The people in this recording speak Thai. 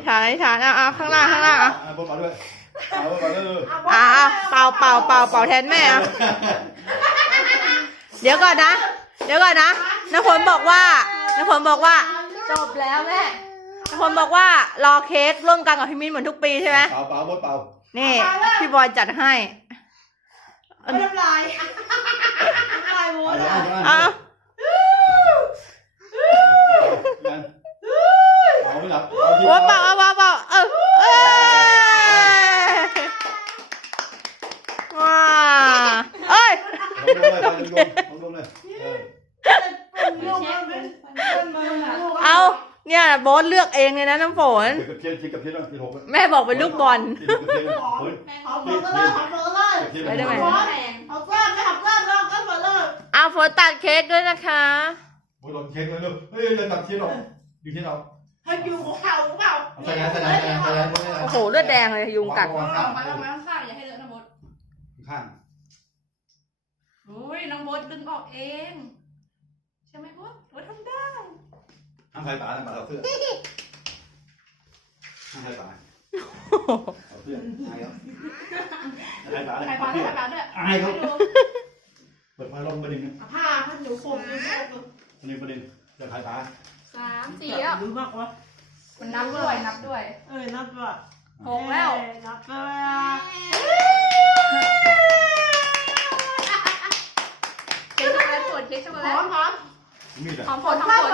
้ฉันให่ฉันเอาเอาข้างล่างข้างล่างอ่ะเอาเอาเปล่าเปล่าเปล่าเปล่าแทนแม่อ่ะเดี๋ยวก่อนนะ เดี๋ยวก่อนนะ น้ำฝนบอกว่าน้ำฝนบอกว่า จบแล้วแม่ น้ำฝนบอกว่า รอเค้กร่วมกันกับพี่มิ้นเหมือนทุกปี ใช่ไหมเปล่าเปล่าเปล่านี่พี่บอยจัดให้เรียบร้อยเรียบร้อยหมดอ่ะอ้าวหัวเปล่าเอาเนี่ยบอสเลือกเองเลยนะน้ำฝน แม่บอกเป็นลูกบอลเอาเฟิร์สไปหับเฟิร์สลูกเอาเฟิร์สตัดเค้กด้วยนะคะไม่ลงเค้กเลยลูกเฮ้ยเจะตัดเค้กหรออยู่ที่เราอยู่ของเขาหรือเปล่าโอ้โหเลือดแดงเลยยุงกัดข้างข้างอย่าให้เลือดน้ำมดข้างโอ้ยน้องโบ๊ทดึงออกเอง ใช่ไหมโบ๊วโบ๊ททำได้ทำามใครป๋าห้าเราเพื่อนหมใครป๋าเราเพื่อนใครป๋าใคาด้ยใครป๋าด้ยใครเขาเปิดไฟลงประเด็นหนึ่งผ้าผ้าหนูผมประเด็นประเด็นจะใครป๋าสามสี่อ่ะมากวะมันนับด้วยนับด้วยเออนับด้วยหกแล้วนับด้ว好、嗯嗯、糖好，糖、sure. 好。